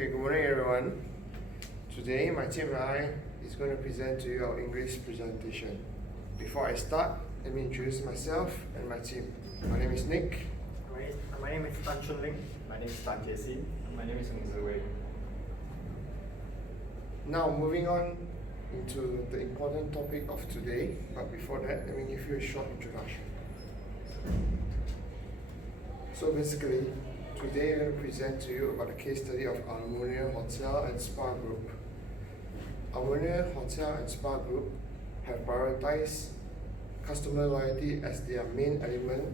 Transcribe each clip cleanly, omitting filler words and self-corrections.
Okay, good morning everyone. Today my team and I is going to present to you our English presentation. Before I start, let me introduce myself and my team. My name is Nick. My name is Tan Chun Ling. My name is Tan Jie-Xin. My name is Ng Ziwei. Now moving on into the important topic of today, but before that, let me give you a short introduction. So basically, today I'm going to present to you about the case study of Harmonia Hotel and Spa Group. Harmonia Hotel and Spa Group have prioritized customer loyalty as their main element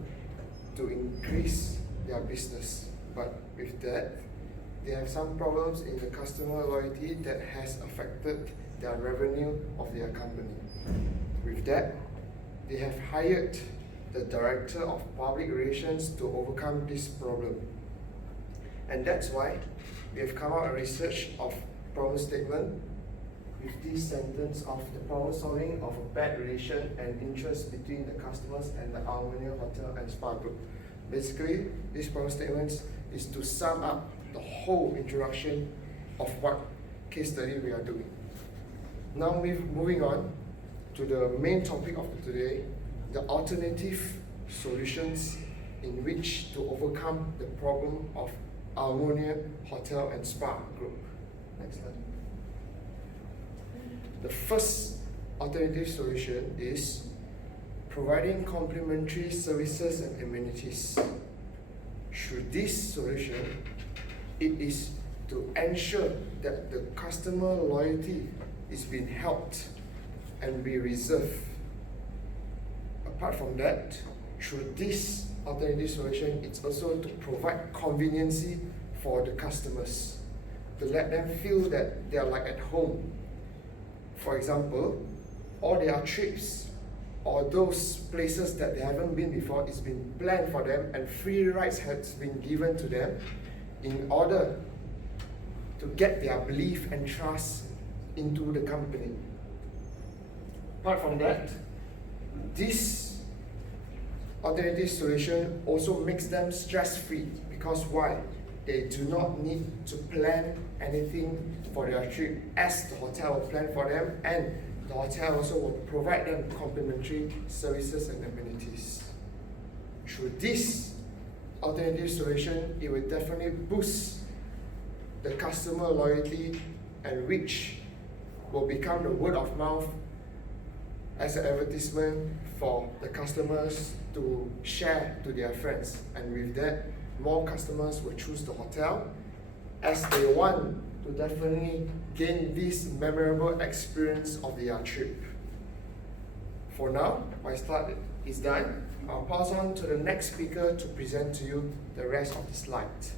to increase their business. But with that, they have some problems in the customer loyalty that has affected their revenue of their company. With that, they have hired the Director of Public Relations to overcome this problem. And that's why we have come out a research of problem statement with this sentence of the problem solving of a bad relation and interest between the customers and the Harmonia Hotel and Spa Group. Basically, this problem statement is to sum up the whole introduction of what case study we are doing. Now moving on to the main topic of today, the alternative solutions in which to overcome the problem of Harmonia Hotel and Spa Group. Next slide. The first alternative solution is providing complimentary services and amenities. Through this solution, it is to ensure that the customer loyalty is being helped and be reserved. Apart from that, through this alternative solution, it's also to provide conveniency for the customers, to let them feel that they are like at home. For example, all their trips or those places that they haven't been before is been planned for them and free rides has been given to them in order to get their belief and trust into the company. Apart from that, this alternative solution also makes them stress-free because why? They do not need to plan anything for their trip as the hotel will plan for them, and the hotel also will provide them complimentary services and amenities. Through this alternative solution, it will definitely boost the customer loyalty, and which will become the word of mouth as an advertisement for the customers to share to their friends. And with that, more customers will choose the hotel as they want to definitely gain this memorable experience of their trip. For now, my slide is done. I'll pass on to the next speaker to present to you the rest of the slides.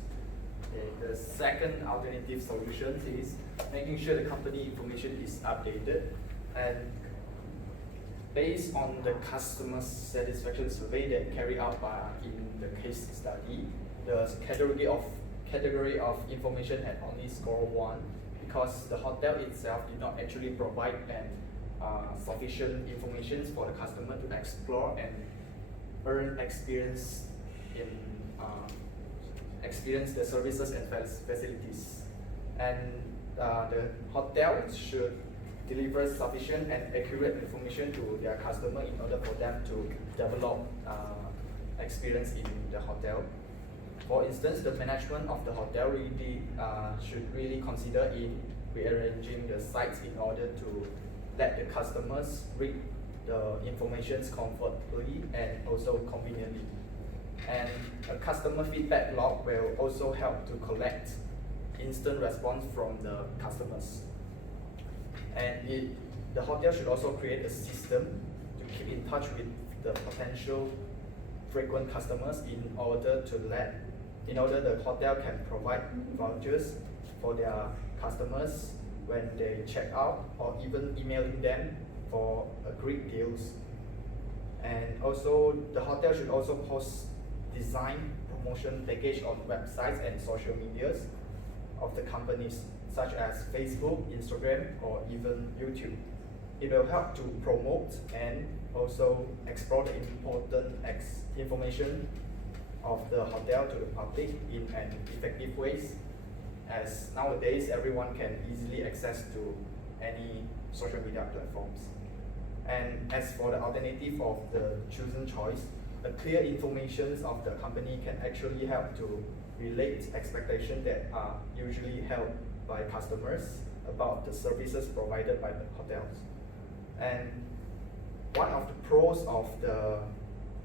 Okay, the second alternative solution is making sure the company information is updated, and based on the customer satisfaction survey that carried out in the case study, the category of information had only scored 1 because the hotel itself did not actually provide sufficient information for the customer to explore and earn experience the services and facilities. And the hotel should deliver sufficient and accurate information to their customer in order for them to develop experience in the hotel. For instance, the management of the hotel should really consider in rearranging the sites in order to let the customers read the information comfortably and also conveniently. And a customer feedback log will also help to collect instant response from the customers. And the hotel should also create a system to keep in touch with the potential frequent customers in order the hotel can provide vouchers for their customers when they check out, or even emailing them for agreed deals. And also the hotel should also post design promotion package on websites and social medias of the companies such as Facebook, Instagram, or even YouTube. It will help to promote and also explore the important information of the hotel to the public in an effective ways. as nowadays everyone can easily access to any social media platforms. And as for the alternative of the chosen choice, a clear information of the company can actually help to relate expectations that are usually held by customers about the services provided by the hotels. And one of the pros of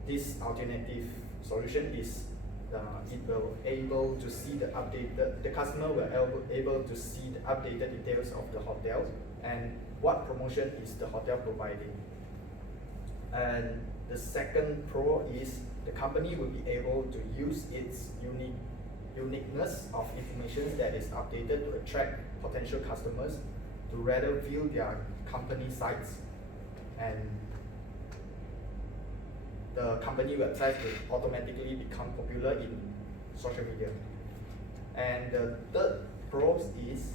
this alternative solution is it will able to see the customer will able to see the updated details of the hotel and what promotion is the hotel providing. And the second pro is the company will be able to use its uniqueness of information that is updated to attract potential customers to rather view their company sites, and the company website will automatically become popular in social media. And the third pro is,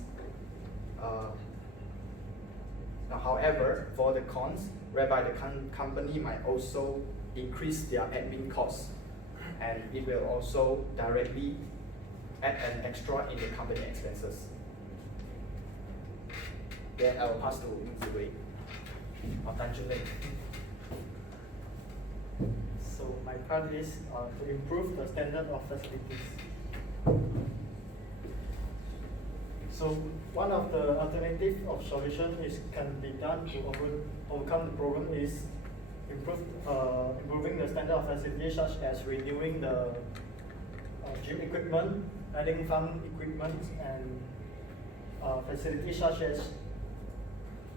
however, for the cons, whereby the company might also increase their admin costs, and it will also directly add an extra in the company expenses. Then I will pass to Ziwei or Tan Chun-Lin. So my part is to improve the standard of facilities. So one of the alternative of solution is can be done to overcome the problem is improving the standard of facilities, such as renewing the gym equipment, adding farm equipment, and facilities such as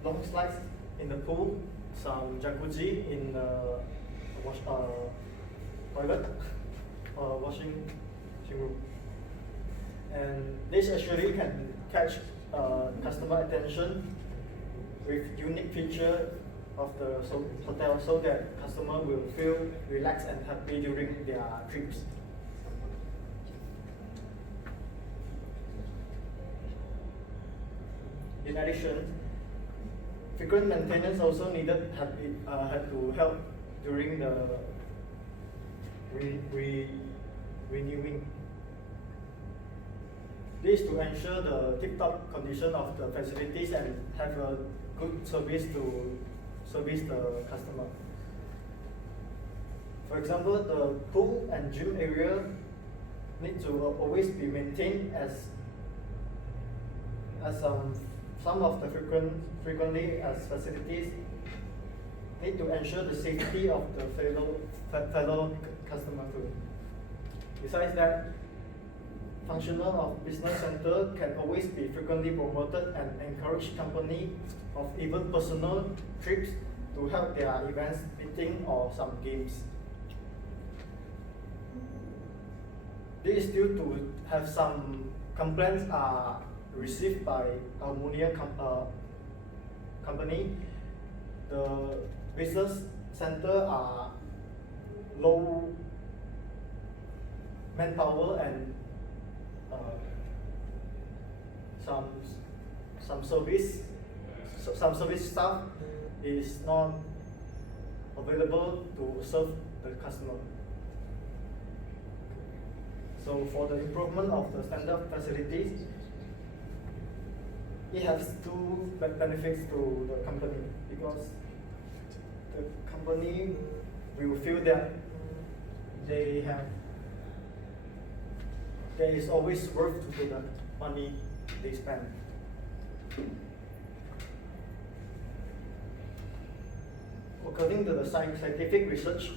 long slides in the pool, some jacuzzi in the toilet or washing room. And this actually can catch customer attention with unique feature of the hotel, so that customer will feel relaxed and happy during their trips. In addition, frequent maintenance also needed had to help during the renewing. This to ensure the tip-top condition of the facilities and have a good service to service the customer. For example, the pool and gym area need to always be maintained, as some of the frequently as facilities need to ensure the safety of the fellow customer too. Besides that, functional of business center can always be frequently promoted and encourage company of even personal trips to help their events, meeting, or some games. This is due to have some complaints are received by Harmonia company. The business center are low manpower and some service staff is not available to serve the customer. So for the improvement of the standard facilities, it has two benefits to the company, because the company will feel that there is always worth to the money they spend. According to the scientific research,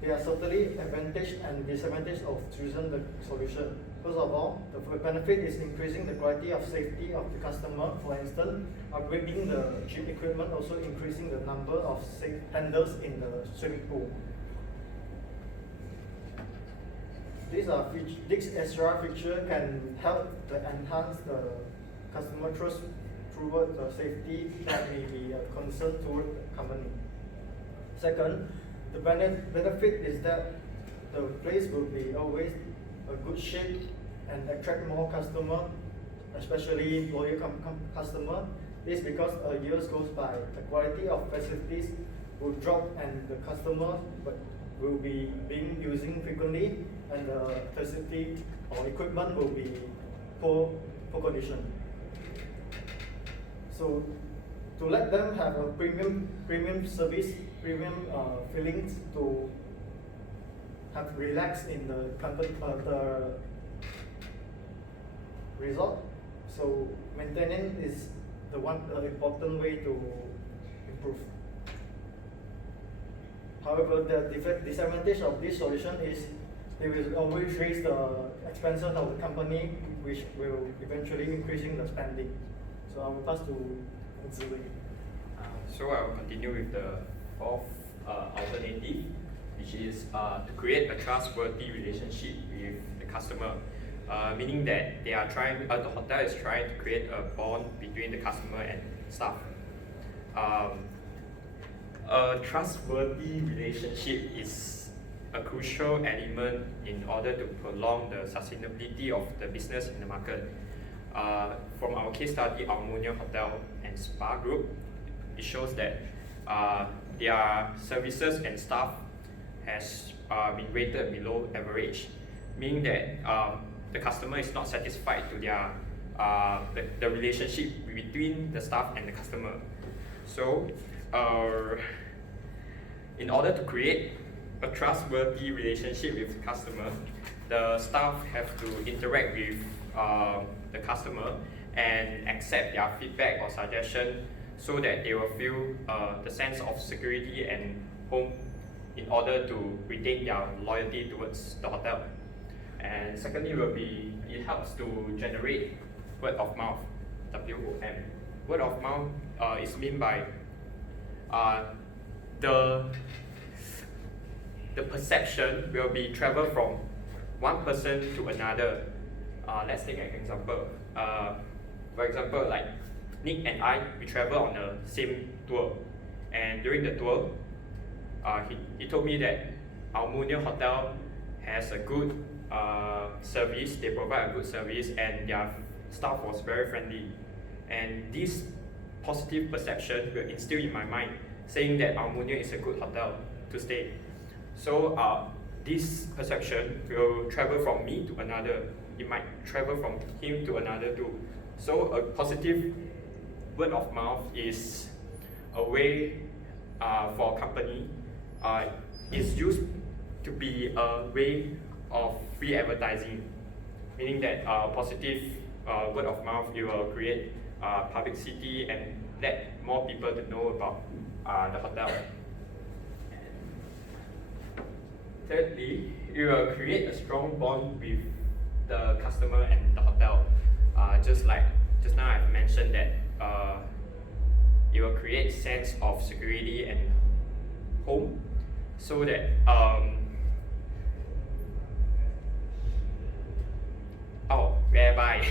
there are certainly advantage and disadvantage of choosing the solution. First of all, the benefit is increasing the quality of safety of the customer. For instance, upgrading the gym equipment, also increasing the number of safe handles in the swimming pool. This extra feature can help to enhance the customer trust toward the safety that may be a concern toward the company. Second, the benefit is that the place will be always a good shape and attract more customer, especially loyal customer. This because as years goes by, the quality of facilities will drop and the customer will be being using frequently, and the facility or equipment will be poor condition. So to let them have a premium service, premium feelings, to have relaxed in the the resort. So maintenance is the important way to improve. However, the disadvantage of this solution is they will always raise the expenses of the company, which will eventually increasing the spending. So I will pass to Ziwei. So I will continue with the fourth alternative, which is to create a trustworthy relationship with the customer. Meaning that they are trying, the hotel is trying to create a bond between the customer and staff. A trustworthy relationship is a crucial element in order to prolong the sustainability of the business in the market. From our case study, Harmonia Hotel and Spa Group, it shows that their services and staff has been rated below average, meaning that the customer is not satisfied to their the relationship between the staff and the customer. So, in order to create a trustworthy relationship with the customer, the staff have to interact with the customer and accept their feedback or suggestion, so that they will feel the sense of security and home in order to retain their loyalty towards the hotel. And secondly will be, it helps to generate word of mouth, WOM. Word of mouth is meant by the perception will be travel from one person to another. Let's take an example. For example, like Nick and I, we travel on the same tour, and during the tour, he told me that Harmonia Hotel has a good service. They provide a good service, and their staff was very friendly. And this positive perception will instill in my mind, saying that Harmonia is a good hotel to stay. So this perception will travel from me to another. It might travel from him to another too. So a positive word of mouth is a way for a company. It's used to be a way of free advertising, meaning that positive word of mouth, it will create publicity and let more people to know about the hotel. Thirdly, it will create a strong bond with the customer and the hotel. Just like just now I've mentioned that it will create sense of security and home, so that whereby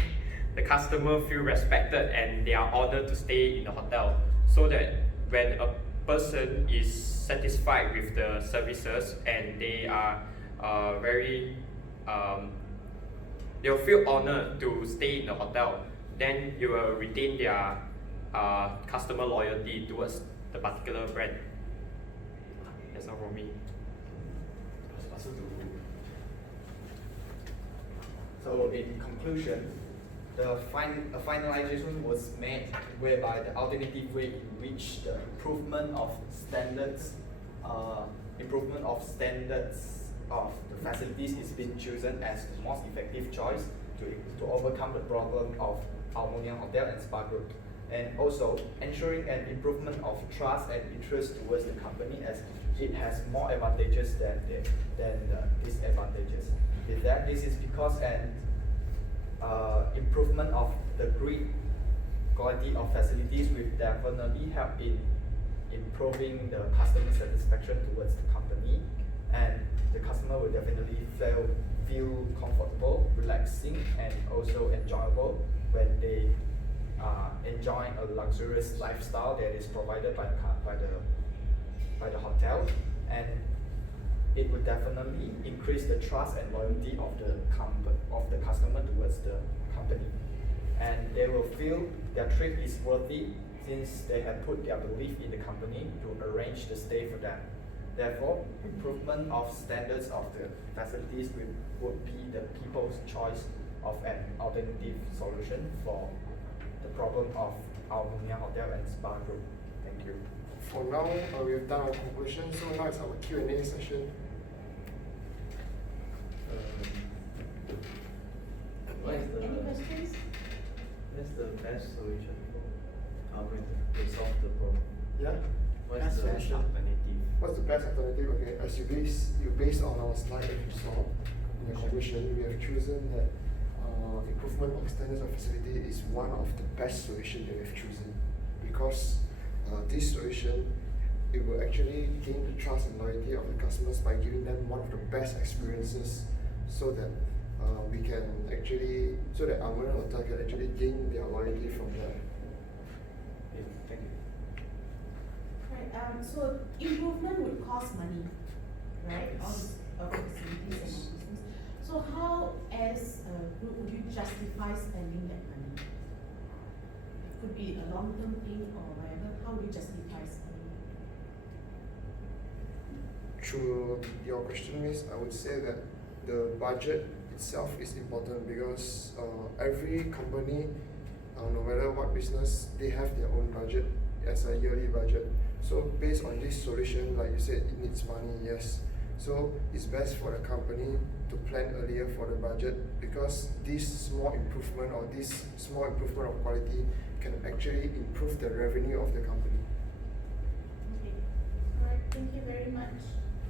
the customer feel respected and they are ordered to stay in the hotel, so that when a person is satisfied with the services and they are they'll feel honored to stay in the hotel, then you will retain their customer loyalty towards the particular brand. That's all from me. So in conclusion, the finalization was made whereby the alternative way in which the improvement of standards of the facilities is being chosen as the most effective choice to overcome the problem of Harmonia Hotel and Spa Group, and also ensuring an improvement of trust and interest towards the company, as it has more advantages than disadvantages. With that, this is because an improvement of the great quality of facilities will definitely help in improving the customer satisfaction towards the company, and the customer will definitely feel comfortable, relaxing, and also enjoyable when they enjoy a luxurious lifestyle that is provided by the hotel, and it will definitely increase the trust and loyalty of the customer towards the company, and they will feel their trip is worthy since they have put their belief in the company to arrange the stay for them. Therefore, improvement of standards of the facilities would be the people's choice of an alternative solution for the problem of our Nyonya Hotel and Spa Group. Thank you. For now, we have done our conclusion, so now it's our Q&A session. Any questions? What's the best solution to solve the problem? Yeah? What's Best the solution. alternative? What's the best alternative? Okay, as you based on our slide that you saw in the conclusion, we have chosen that improvement of standards of facility is one of the best solution that we've chosen, because this solution, it will actually gain the trust and loyalty of the customers by giving them one of the best experiences, so that we can actually, so that our hotel can actually gain their loyalty from there. Yeah, thank you. Right. So improvement would cost money, right? All these facilities and all these things. So how, as a group, would you justify spending that money? It could be a long-term thing or whatever. How would you justify spending it? Through your question, Miss, I would say that the budget itself is important, because every company, no matter what business, they have their own budget as a yearly budget. So based on this solution, like you said, it needs money, yes. So it's best for the company to plan earlier for the budget, because this small improvement or this small improvement of quality can actually improve the revenue of the company. Okay. All right. Thank you very much.